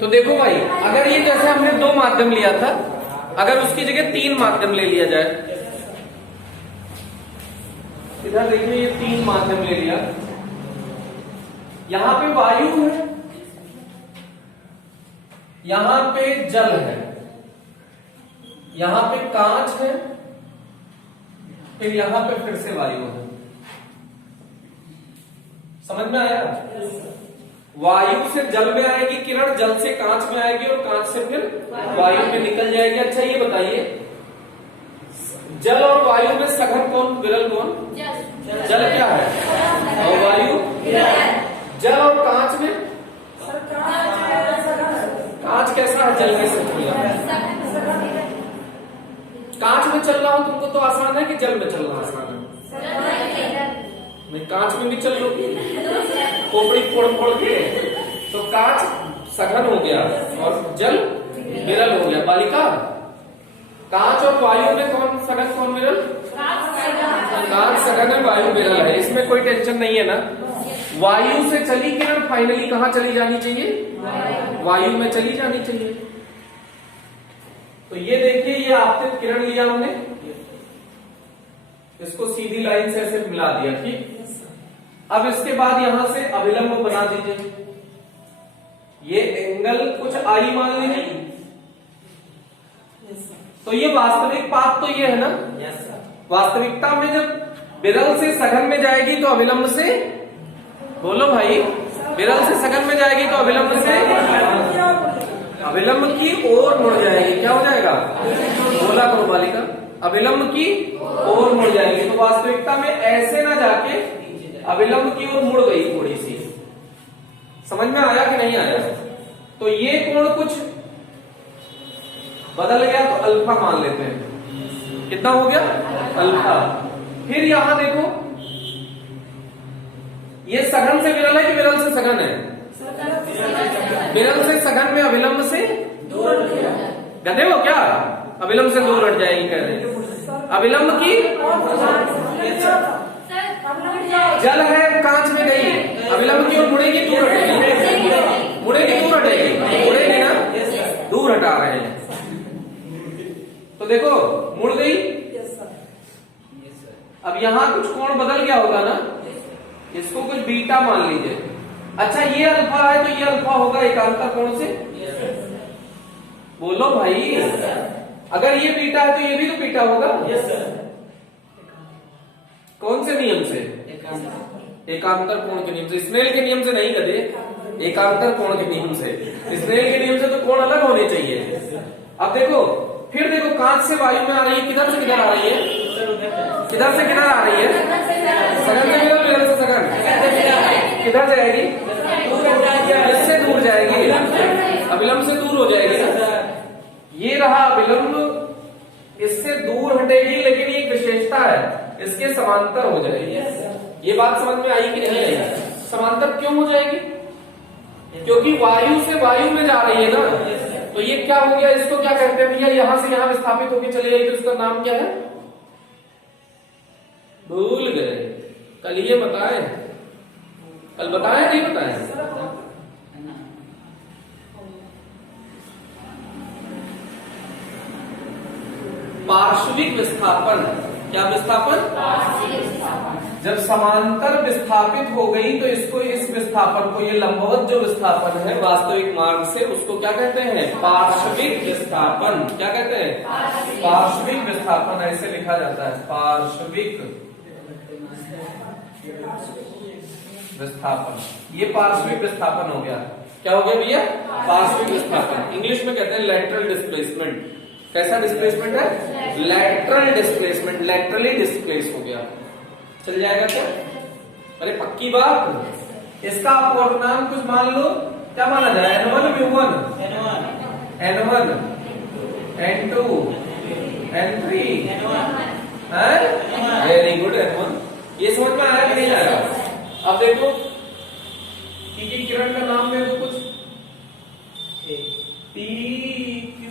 तो देखो भाई, अगर ये जैसे हमने 2 माध्यम लिया था, अगर उसकी जगह 3 माध्यम ले लिया जाए, इधर देखिए ये 3 माध्यम ले लिया, यहां पे वायु है, यहां पे जल है, यहां पे कांच है, फिर यहां पे फिर से वायु है। समझ में आया? वायु से जल में आएगी किरण, जल से कांच में आएगी और कांच से फिर वायु में निकल जाएगी। अच्छा ये बताइए, जल और वायु में सघन कौन, विरल कौन? जल क्या है और वायु? जल और कांच में? कांच कैसा है जल में से? कांच में चल रहा हूं तुमको तो आसान है कि जल में चलना आसान है? नहीं, कांच में भी चल लो खोपड़ी फोड़ फोड़ के, तो कांच सघन हो गया और जल विरल हो गया। बालिका, कांच और वायु में कौन सघन कौन विरल? कांच सघन है, वायु विरल है, इसमें कोई टेंशन नहीं है ना। वायु से चली किरण फाइनली कहां चली जानी चाहिए? वायु में चली जानी चाहिए। तो ये देखिए, ये आपतित किरण लिया हमने, इसको सीधी लाइन से ऐसे मिला दिया, ठीक। अब इसके बाद यहां से अभिलंब बना दीजिए, ये एंगल कुछ आई मान लीजिए, तो ये वास्तविक पात तो ये है ना। वास्तविकता में जब विरल से सघन में जाएगी तो अभिलंब से, बोलो भाई, विरल से सघन में जाएगी तो अभिलंब से अभिलंब की ओर मुड़ जाएगी। क्या हो जाएगा? बोला करो बालिका, अभिलंब की ओर मुड़ जाएगी। तो वास्तविकता में ऐसे ना जाके अभिलंब की ओर मुड़ गई थोड़ी सी। समझ में आया कि नहीं आया? तो ये कोण कुछ बदल गया तो अल्फा मान लेते हैं। कितना हो गया? अल्फा। फिर यहां देखो, ये सघन से विरल है कि विरल से सघन है? विरल से सघन में अभिलंब से दूर। गधे हो क्या? अभिलंब से दूर हट जाएगी कह रहे। अभिलंब की जल है, कांच में गई, अभिलंब की ओर मुड़ेगी, दूर हटेगी, मुड़ेगी, दूर हटेगी, मुड़ेगी ना, दूर हटा रहे हैं। तो देखो मुड़ गई। अब यहां कुछ कोण बदल गया होगा ना, इसको कुछ बीटा मान लीजिए। अच्छा ये अल्फा है तो ये अल्फा होगा एकांतर कोण से। बोलो भाई, अगर ये बीटा है तो ये भी तो बीटा होगा। कौन से नियम से? एकांतर कोण के नियम से। स्नेल के नियम से नहीं कदे, एकांतर कोण के नियम से। स्नेल के नियम से तो कोण अलग होने चाहिए। अब देखो, फिर देखो, कांच से वायु में आ रही है, किधर से किधर आ रही है? किधर से किधर आ रही है? सघन से विरल, विरल से सघन। किधर जाएगी? इससे दूर जाएगी, अभिलंब से दूर हो जाएगी। ये रहा अभिलंब, इससे दूर हटेगी, लेकिन ये एक विशेषता है, इसके समांतर हो जाएगी। ये बात समझ में आई कि नहीं आई? समांतर क्यों हो जाएगी? क्योंकि वायु से वायु में जा रही है ना। तो ये क्या हो गया? इसको क्या कहते हैं भैया? यहां से यहां विस्थापित होकर चले गई तो इसका नाम क्या है? भूल गए? कल ये बताए, कल बताए नहीं बताए? पार्श्विक विस्थापन। क्या विस्थापन? जब समांतर विस्थापित हो गई तो इसको, इस विस्थापन को, ये लंबवत जो विस्थापन है वास्तविक मार्ग से, उसको क्या कहते हैं? पार्श्विक विस्थापन। क्या कहते हैं? पार्श्विक विस्थापन। ऐसे लिखा जाता है, पार्श्विक विस्थापन। ये पार्श्विक विस्थापन हो गया। क्या हो गया भैया? पार्श्विक विस्थापन। इंग्लिश में कहते हैं लैटरल डिस्प्लेसमेंट। कैसा डिस्प्लेसमेंट है? Lateral displacement. लैटरली डिस्प्लेस हो गया। चल जाएगा क्या? अरे पक्की बात। इसका अपवर्तनांक कुछ मान लो, क्या माना जाए? N1 M1 N1 N2 N3 very good N1। ये समझ में आया कि नहीं आया? अब देखो, कि किरण का नाम में कुछ P Q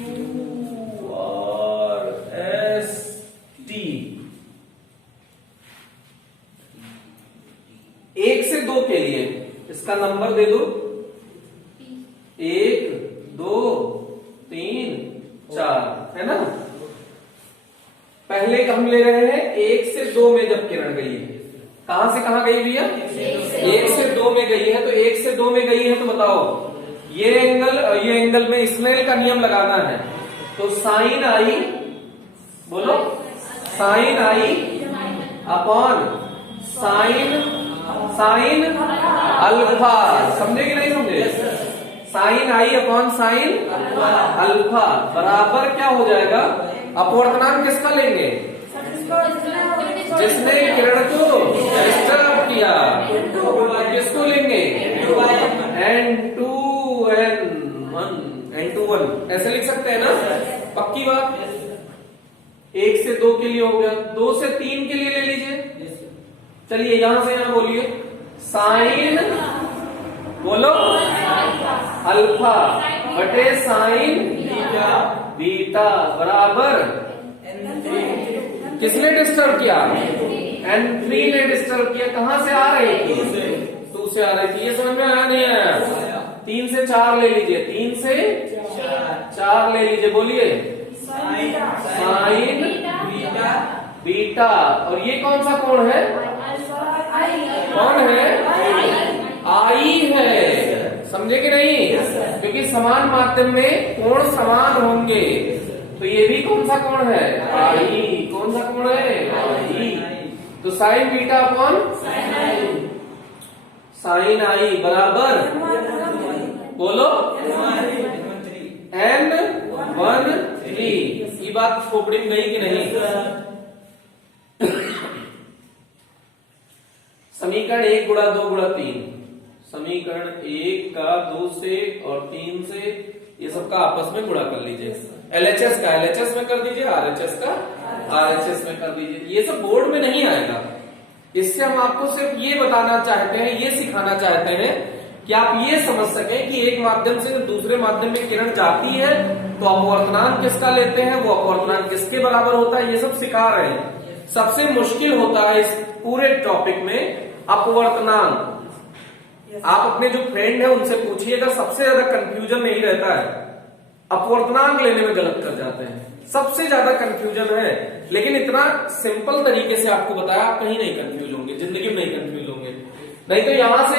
और S T। 1 से 2 के लिए इसका नंबर दे दो, 1 जब किरण गई है, कहां से कहां गई भैया? 1 से 2 में गई है। तो 1 से 2 में गई है तो बताओ ये एंगल में स्नेल का नियम लगाना है। तो साइन आई, बोलो साइन आई अपॉन साइन अल्फा, समझे कि नहीं समझे? साइन आई अपॉन साइन अल्फा बराबर क्या हो जाएगा? अपवर्तनांक किसका लेंगे? जिसने किरण को डिस्टर्ब किया, किसको लेंगे? N2 ऐसे लिख सकते हैं ना, पक्की बात। 1 से 2 के लिए हो गया, 2 से 3 के लिए ले लीजिए। चलिए यहां से यहां बोलिए साइन, बोलो अल्फा बटे साइन बीटा बराबर किसने डिस्टर्ब किया? N3 ने डिस्टर्ब किया। कहां से आ रही थी? 2 से आ रही थी। ये समझ में आया नहीं आया? 3 से 4 ले लीजिए, 3 से 4 ले लीजिए, बोलिए साइन बीटा। और ये कौन सा कोण है? कौन है? आई है, समझे कि नहीं? क्योंकि समान माध्यम में कोण समान होंगे। तो ये भी कौन सा कोण है? आई। कौन सा कोण है? आई। तो साइन बीटा अपॉन साइन आई बराबर, बोलो N13। ये बात खोपड़ी में गई कि नहीं? समीकरण 1 गुणा 2 गुणा 3, समीकरण 1 का 2 से और 3 से ये सबका आपस में गुणा कर लीजिए। LHS का LHS में कर दीजिए, RHS का RHS में कर दीजिए। ये सब बोर्ड में नहीं आएगा। इससे हम आपको सिर्फ ये बताना चाहते हैं, ये सिखाना चाहते हैं कि आप ये समझ सकें कि एक माध्यम से दूसरे माध्यम में किरण जाती है तो अपवर्तनांक किसका लेते हैं, वो अपवर्तनांक किसके बराबर होता है, ये सब सिखा रहे हैं। सबसे मुश्किल होता है इस पूरे टॉपिक में अपवर्तनांक। आप अपने जो फ्रेंड है उनसे पूछिएगा, सबसे ज्यादा कंफ्यूजन नहीं रहता है, अपवर्तनांक लेने में गलत कर जाते हैं, सबसे ज्यादा कंफ्यूजन है। लेकिन इतना सिंपल तरीके से आपको बताया, आप कहीं नहीं कंफ्यूज होंगे, जिंदगी में नहीं कंफ्यूज होंगे। नहीं तो यहां से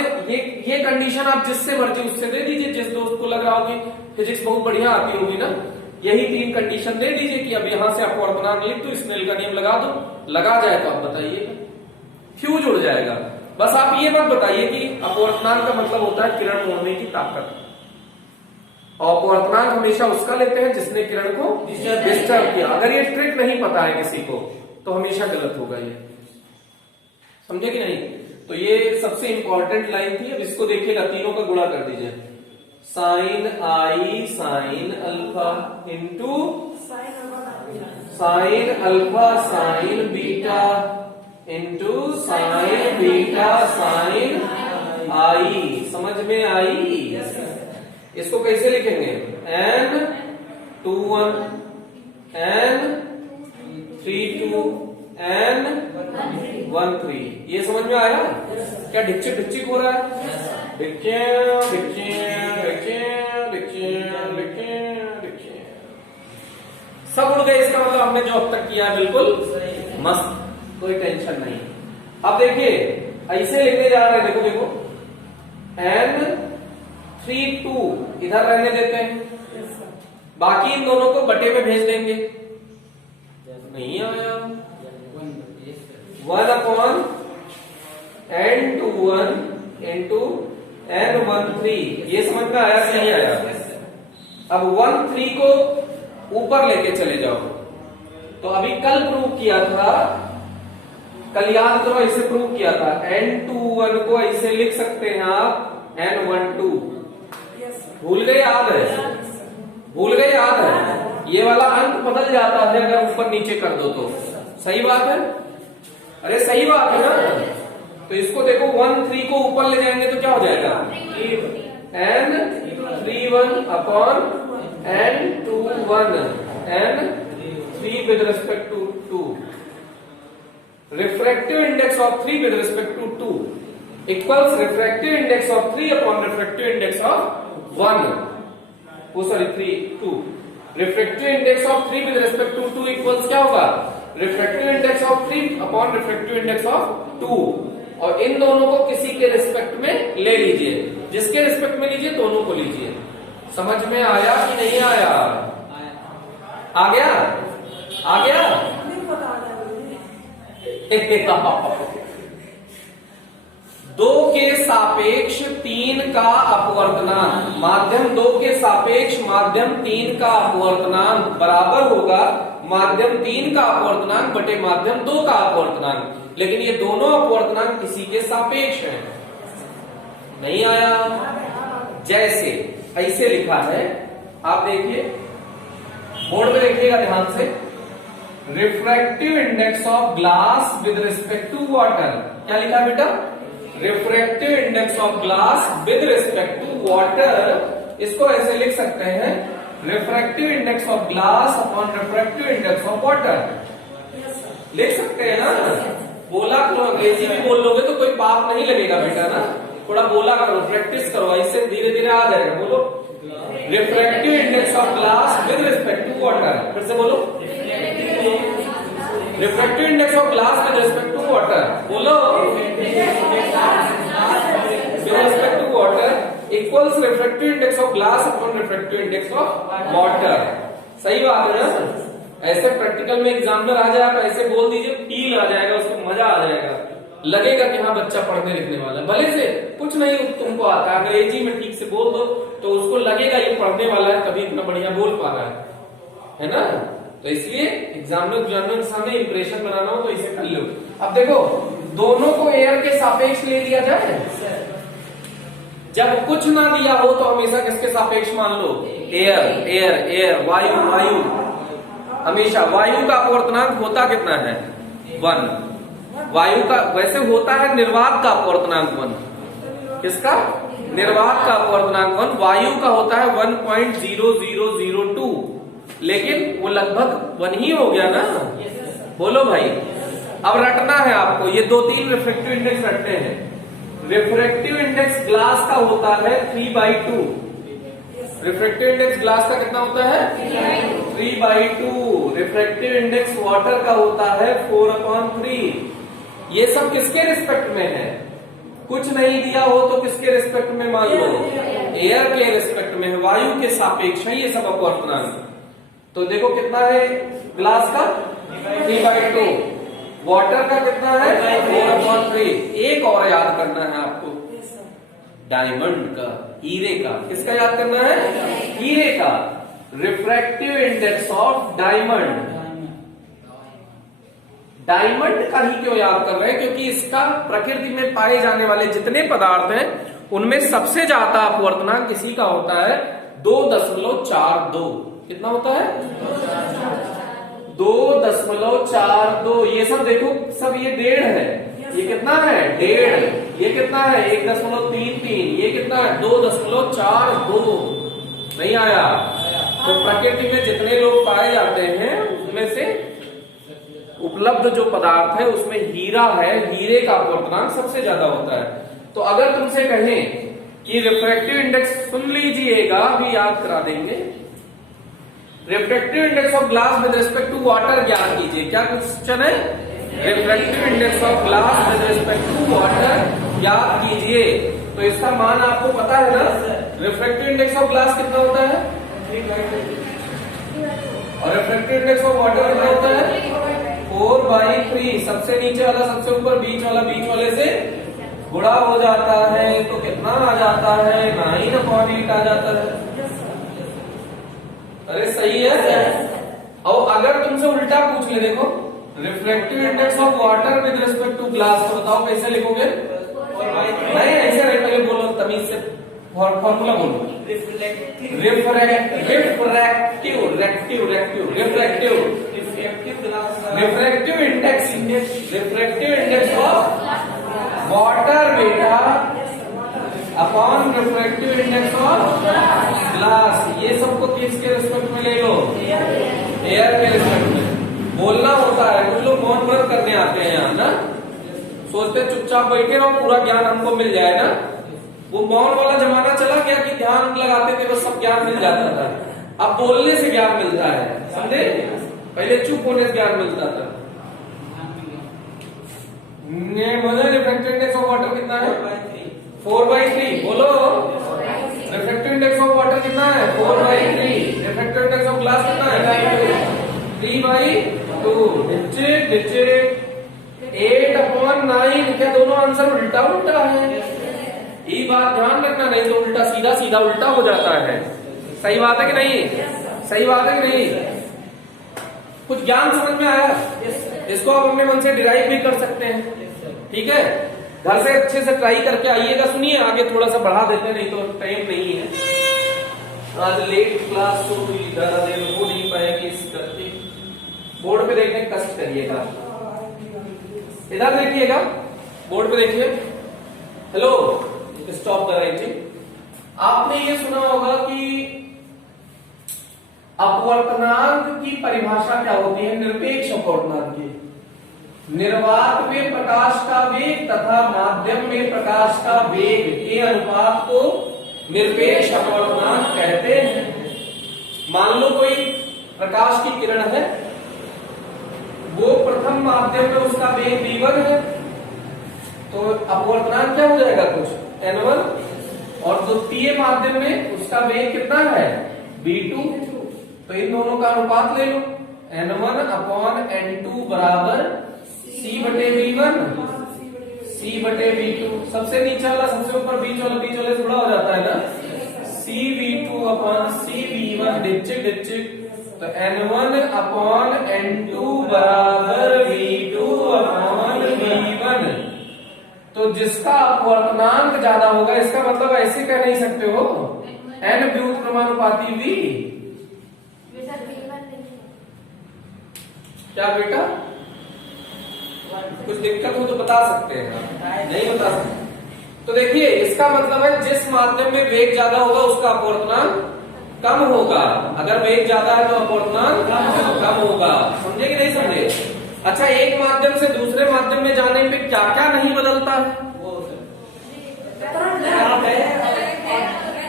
ये कंडीशन आप जिससे मर्जी उससे दे दीजिए, जिस दोस्त को लग रहा हो कि फिजिक्स बहुत बढ़िया आती होगी ना, यही 3 कंडीशन दे दीजिए कि अब यहां से अपवर्तनांक लिख दो, स्नेल का नियम लगा दो, लगा जाए तो आप बताइए, फ्यूज उड़ जाएगा। बस आप ये मत बताइए कि अपवर्तनांक का मतलब होता है किरण मोड़ने की ताकत। अपवर्तनांक हमेशा उसका लेते हैं जिसने किरण को डिस्टर्ब किया। अगर ये ट्रिक नहीं पता है किसी को तो हमेशा गलत होगा ये, समझे कि नहीं? तो ये सबसे इंपॉर्टेंट लाइन थी। अब इसको देखिएगा, तीनों का गुणा कर दीजिए, sine i sine alpha into sine alpha sine beta into sine beta sine i. समझ में आई? इसको कैसे लिखेंगे? N21 N32 N13। ये समझ में आया? क्या ढिच्चिक ढिच्चिक हो रहा है? सब उड़ गए। इसका मतलब हमने जो अब तक किया है बिल्कुल मस्त, कोई टेंशन नहीं। अब देखिए ऐसे लिखने जा रहे हैं, देखो देखो N32 इधर रहने देते हैं, बाकी इन दोनों को बटे में भेज देंगे। नहीं आया, 1 अपॉन N21 इंटू N13। ये समझ में आया कि नहीं आया? अब 13 को ऊपर लेके चले जाओ। तो अभी कल प्रूव किया था, कल याद करो ऐसे प्रूव किया था, N21 को ऐसे लिख सकते हैं आप N12। भूल गए? याद है? भूल गए? याद है? ये वाला अंक बदल जाता है अगर ऊपर नीचे कर दो तो। सही बात है? अरे सही बात है ना? तो इसको देखो 13 को ऊपर ले जाएंगे तो क्या हो जाएगा? N31 upon N21 N3 with respect to 2। Refractive index of 3 with respect to 2 equals refractive index of 3 upon refractive index of 1। वो sorry 2। Refractive index of 3 with respect to 2 equals क्या होगा? Refractive index of 3 upon refractive index of 2, और इन दोनों को किसी के respect में ले लीजिए, जिसके रिस्पेक्ट में लीजिए दोनों को लीजिए। समझ में आया कि नहीं आया? आ गया? आ गया? दो के सापेक्ष 3 का अपवर्तनांक, माध्यम 2 के सापेक्ष माध्यम 3 का अपवर्तनांक बराबर होगा माध्यम 3 का अपवर्तनांक बटे माध्यम 2 का अपवर्तनांक। लेकिन ये दोनों अपवर्तनांक किसी के सापेक्ष हैं। नहीं आया? जैसे ऐसे लिखा है, आप देखिए बोर्ड में देखिएगा ध्यान से, refractive index of glass with respect to water. क्या लिखा है बेटा? Refractive index of glass with respect to water. इसको ऐसे लिख सकते हैं, refractive index of glass upon refractive index of water. लिख सकते हैं ना? बोला करो, अंग्रेजी भी बोल लोगे तो कोई पाप नहीं लगेगा बेटा ना, थोड़ा बोला करो, प्रैक्टिस करो, इससे धीरे धीरे आ जाएगा। बोलो, refractive index of glass with respect to water. फिर से बोलो, refractive index of glass with respect to water. बोलो, with respect to water equals refractive index of glass upon refractive index of water. सही बात है ना? ऐसे प्रैक्टिकल में एग्जामिनर आ जाए, आप ऐसे बोल दीजिए, फील आ जाएगा, उसको मजा आ जाएगा, लगेगा कि हाँ बच्चा पढ़ने लिखने वाला। भले से कुछ नहीं तुमको आता, अंग्रेजी में ठीक से बोल दो तो उसको लगेगा ये पढ़ने वाला है, तभी इतना बढ़िया बोल पा रहा है ना? तो इसलिए एग्जामिनर के सामने इंप्रेशन बनाना हो तो इसे कर लो। अब देखो, दोनों को एयर के सापेक्ष ले लिया जाए। जब कुछ ना दिया हो तो हमेशा किसके सापेक्ष मान लो? एयर, एयर, एयर, वायु, वायु। हमेशा वायु का अपवर्तनांक होता कितना है? 1। वायु का वैसे होता है निर्वात का अपवर्तनांक 1। किसका? निर्वात का अपवर्तनांक 1। वायु का होता है 1.0002, लेकिन वो लगभग 1 ही हो गया ना। बोलो भाई, अब रटना है आपको, ये 2-3 रिफ्रैक्टिव इंडेक्स रटने हैं। रिफ्रैक्टिव इंडेक्स ग्लास का होता है 3/2। रिफ्रैक्टिव इंडेक्स ग्लास का कितना होता है? 3/2। रिफ्रैक्टिव इंडेक्स वाटर का होता है 4/3। ये सब किसके रिस्पेक्ट में है? कुछ नहीं दिया हो तो किसके रिस्पेक्ट में मान लो? एयर के रिस्पेक्ट में है, वायु के सापेक्ष है ये सब अपवर्तनांक। तो देखो कितना है ग्लास का? 3/2। वाटर का कितना है? 4/3। एक और याद करना है आपको, डायमंड का, हीरे का। किसका याद करना है? हीरे का। Refractive index of diamond. Diamond का ही क्यों याद कर रहे हैं? क्योंकि इसका प्रकृति में पाए जाने वाले जितने पदार्थ हैं उनमें सबसे ज्यादा अपवर्तनांक किसी का होता है 2.42। कितना होता है? 2.42। ये सब देखो, सब ये 1.5 है। ये कितना है? 1.5। ये कितना है? 1.33। ये कितना है? 2.42। नहीं आया? तो प्रकृति में जितने लोग पाए जाते हैं उसमें से उपलब्ध जो पदार्थ है उसमें हीरा है, हीरे का अपवर्तनांक सबसे ज्यादा होता है। तो अगर तुमसे कहें कि रिफ्रैक्टिव इंडेक्स, सुन लीजिएगा, अभी याद करा देंगे। Refractive index of glass with respect to water ज्ञात कीजिए। क्या क्वेश्चन है? Refractive index of glass with respect to water याद कीजिए। तो इसका मान आपको पता है ना? रिफ्रैक्टिव इंडेक्स ऑफ ग्लास कितना होता है? 3/2। और रिफ्रैक्टिव इंडेक्स ऑफ वाटर कितना होता है? 4/3। सबसे नीचे वाला सबसे ऊपर, बीच वाला बीच वाले से गुणा हो जाता है तो कितना आ जाता है? 9/8 आ जाता है। अरे सही है। और अगर तुमसे उल्टा पूछ ले, देखो, refractive index of water with respect to glass, तो बताओ कैसे लिखोगे? नहीं, ऐसे नहीं, पहले बोलो तमीज से, फॉर्मूला बोलो। रिफ्रैक्टिव इंडेक्स ऑफ वाटर बेटा upon refractive index of glass. ये सबको किसके रिस्पेक्ट में ले लो? एयर के रिस्पेक्ट में। बोलना होता है, कुछ लोग मौन व्रत करने आते हैं यहाँ ना, सोचते चुपचाप बैठे रहो पूरा ज्ञान हमको मिल जाए ना। वो मौन वाला जमाना चला गया कि ध्यान लगाते थे बस सब ज्ञान मिल जाता था। अब बोलने से ज्ञान मिलता है, समझे? पहले चुप होने से ज्ञान मिलता था। रिफ्रैक्टिव इंडेक्स ऑफ वाटर कितना है? 4/3। बोलो, रिफ्रैक्टिव इंडेक्स ऑफ वाटर कितना है? 4/3। रिफ्रैक्टिव इंडेक्स ऑफ ग्लास कितना है? 3/2। डिजिट 8/9। क्या दोनों आंसर उल्टा उल्टा है? ये बात ध्यान रखना, नहीं तो उल्टा सीधा सीधा उल्टा हो जाता है। सही बात है कि नहीं? सही बात है कि नहीं? कुछ ज्ञान समझ में आया? इसको आप अपने मन से डिराइव भी कर सकते हैं। ठीक है, घर से अच्छे से ट्राई करके आइएगा। सुनिए, आगे थोड़ा सा बढ़ा देते हैं, नहीं तो टाइम नहीं है। आज लेट क्लास शुरू हुई, ज्यादा देर हो नहीं पाएगी इस करके। बोर्ड पे देखने कष्ट करिएगा, इधर देखिएगा, बोर्ड पे देखिए। Hello, stop the writing. आपने ये सुना होगा कि अपवर्तनांक की परिभाषा क्या होती है? निरपेक्ष अपवर्तनांक की। निर्वात में प्रकाश का वेग तथा माध्यम में प्रकाश का वेग के अनुपात को निरपेक्ष अपवर्तनांक कहते हैं। मान लो कोई प्रकाश की किरण है, वो प्रथम माध्यम में उसका वेग v1 है, तो अपवर्तनांक क्या हो जाएगा? कुछ n1। और द्वितीय माध्यम में उसका वेग कितना है? v2। तो इन दोनों का अनुपात ले लो, n1/n2 बराबर c/v1 c/v2। सबसे नीचे वाला सबसे ऊपर बीच वाले से बड़ा हो जाता है ना, cv2/cv1। डिजिट तो n1/n2 बराबर v2/v1। तो जिसका अपवर्तनांक ज्यादा होगा, इसका मतलब ऐसे कह नहीं सकते हो n व्युत्क्रमानुपाती v। क्या बेटा, कुछ दिक्कत हो तो बता सकते हैं, नहीं बता सकते तो देखिए, इसका मतलब है जिस माध्यम में वेग ज्यादा होगा उसका अपवर्तनांक कम होगा। अगर वेग ज्यादा है तो अपवर्तनांक कम होगा। समझे कि नहीं समझे? अच्छा, एक माध्यम से दूसरे माध्यम में जाने पे क्या क्या नहीं बदलता है?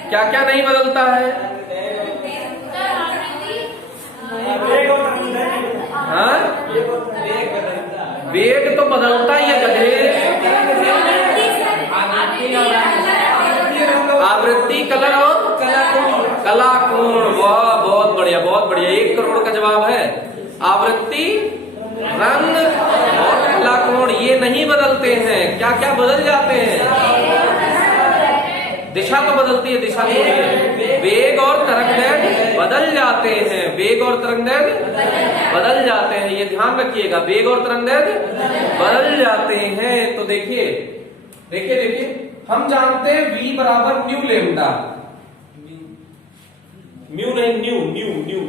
क्या क्या नहीं बदलता है? हाँ, वेग तो बदलता ही है गधे। आवृत्ति, कलर और कला कोण। वाह, बहुत बढ़िया, बहुत बढ़िया। 1 करोड़ का जवाब है। आवृत्ति, रंग और कला कोण ये नहीं बदलते हैं। क्या क्या बदल जाते हैं? दिशा तो बदलती है, दिशा थोड़ी है। वेग और तरंगदैर्घ्य बदल जाते हैं, वेग और तरंगदैर्घ्य बदल जाते हैं। ये ध्यान रखिएगा, वेग और तरंगदैर्घ्य बदल जाते हैं। तो देखिए देखिए देखिए, हम जानते हैं v बराबर न्यू लेमडा। म्यू नहीं, न्यू न्यू न्यू,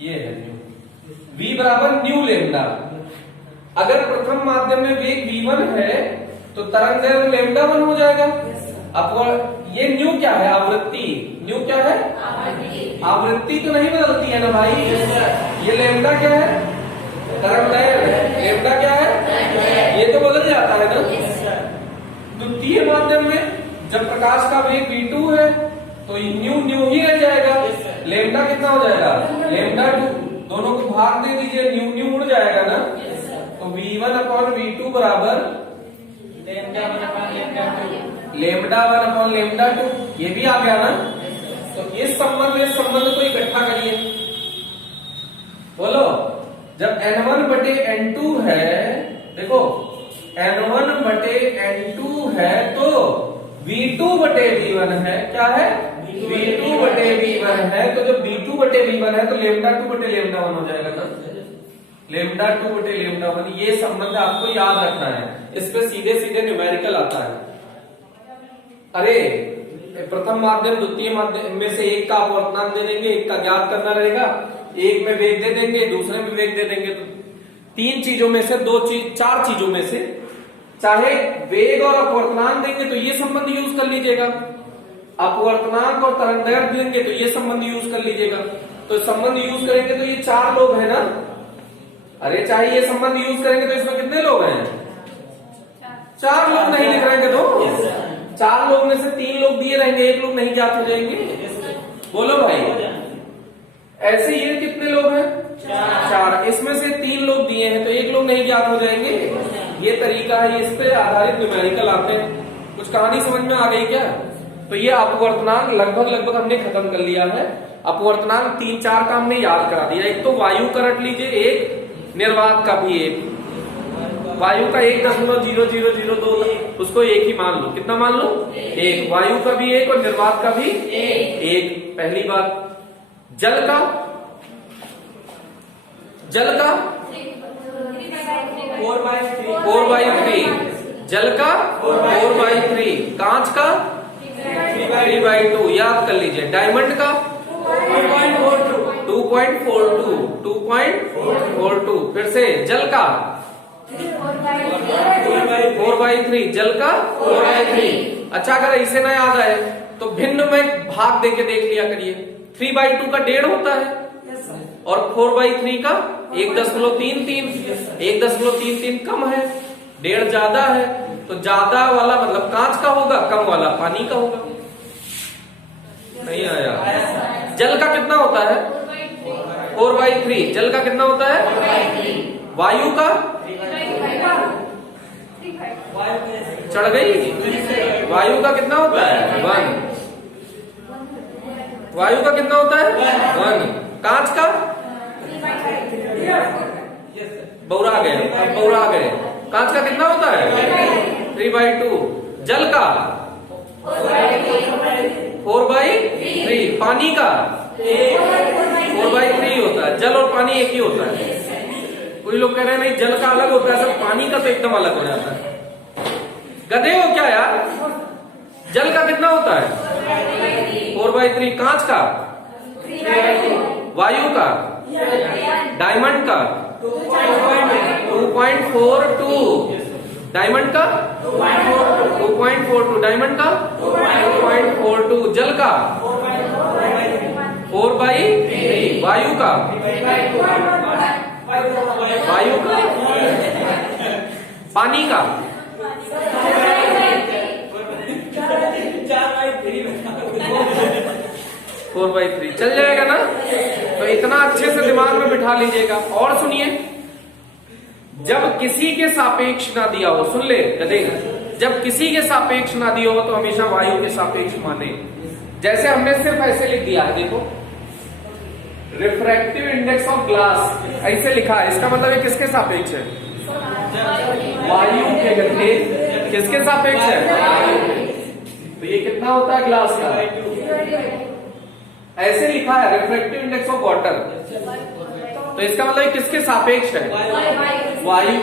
ये है न्यू। v बराबर न्यू लेमडा। अगर प्रथम माध्यम में वेग v1 है तो तरंगदैर्घ्य λ1 हो जाएगा। अब ये न्यू क्या है? आवृत्ति। न्यू क्या है? आवृत्ति तो नहीं बदलती है ना भाई। ये लेमडा क्या है? तरंगदैर्घ्य। लेमडा क्या है? ये तो बदल जाता है ना। द्वितीय माध्यम में जब प्रकाश का वेग v2 है तो न्यू न्यू ही रह जाएगा। लेमडा कितना हो जाएगा? λ2। दोनों को भाग दे दीजिए, न्यू न्यू उड़ जाएगा ना। तो v1/v2 बराबर λ1/λ2। ये भी आ गया ना। तो इस संबंध को इकट्ठा करिए। बोलो, जब n1/n2 है, देखो n1/n2 है तो v2/v1 है। क्या है? v2/v1 है। तो जब v2/v1 है तो λ2/λ1 हो जाएगा ना। λ2/λ1। ये संबंध आपको याद रखना है। इस पे सीधे सीधे न्यूमेरिकल आता है। अरे, प्रथम माध्यम द्वितीय माध्यम में से एक का अपवर्तनांक दे देंगे, एक का ज्ञात करना रहेगा, एक में वेग दे देंगे, दूसरे में वेग दे देंगे। तो 3 चीजों में से 4 चीजों में से चाहे वेग और अपवर्तनांक देंगे तो ये संबंध यूज कर लीजिएगा, अपवर्तनांक और तरंगदैर्घ्य देंगे तो ये संबंध यूज कर लीजिएगा। तो संबंध यूज करेंगे तो ये 4 लोग हैं ना। अरे, चाहे ये संबंध यूज करेंगे तो इसमें कितने लोग हैं? 4 लोग नहीं लिख रहेंगे तो 4 लोग में से 3 लोग दिए रहेंगे, 1 लोग नहीं ज्ञात हो जाएंगे। बोलो भाई, ऐसे ये कितने लोग हैं? 4। इसमें से 3 लोग दिए हैं तो 1 लोग नहीं ज्ञात हो जाएंगे। ये तरीका है, इस पे आधारित न्यूमेरिकल आते हैं। कुछ कहानी समझ में आ गई क्या? तो ये अपवर्तनांक लगभग हमने खत्म कर लिया है। अपवर्तनांक 3-4 का हमने याद करा दिया। एक तो वायु का रट लीजिए, एक निर्वात का भी एक। वायु का 1.0002, उसको एक ही मान लो। कितना मान लो? एक। वायु का भी एक और निर्वात का भी एक। पहली बात। जल का 4/3। जल का 4/3। कांच का 3/2। याद कर लीजिए। डायमंड का 2.42। फिर से जल का 4/3। जल का 4/3। अच्छा, अगर ऐसे ना याद आए तो भिन्न में भाग देके देख लिया करिए। 3/2 का 1.5 होता है और 4/3 का 1.33। 1.33 कम है, 1.5 ज्यादा है। तो ज्यादा वाला मतलब कांच का होगा, कम वाला पानी का होगा। नहीं आया? जल का कितना होता है? 4/3। जल का कितना होता है? वायु का चढ़ गई। वायु का कितना होता है? 1। वायु का कितना होता है? 1। कांच का बौरा गए, अब बौरा गए। कांच का कितना होता है? 3/2। जल का 4/3। पानी का 4/3 होता है। जल और पानी एक ही होता है। कोई लोग कह रहे हैं नहीं जल का अलग होता है, सब पानी का तो एकदम अलग हो जाता है। गधे हो क्या यार? जल का कितना होता है? 4/3। कांच का? वायु का? डायमंड का 2.42। डायमंड का 2.42। डायमंड का 2.42। जल का 4/3। वायु का पानी का 4/3। चल जाएगा ना? तो इतना अच्छे से दिमाग में बिठा लीजिएगा। और सुनिए, जब किसी के सापेक्ष ना दिया हो, सुन ले गधे, जब किसी के सापेक्ष ना दिया हो तो हमेशा वायु के सापेक्ष माने। जैसे हमने सिर्फ ऐसे लिख दिया है, देखो रिफ्रैक्टिव इंडेक्स ऑफ ग्लास ऐसे लिखा है, इसका मतलब ये किसके सापेक्ष है? वायु के गधे। किसके सापेक्ष है? तो ये कितना होता है ग्लास का? ऐसे लिखा है रिफ्रैक्टिव इंडेक्स ऑफ वाटर। तो इसका मतलब किसके सापेक्ष है? वायु।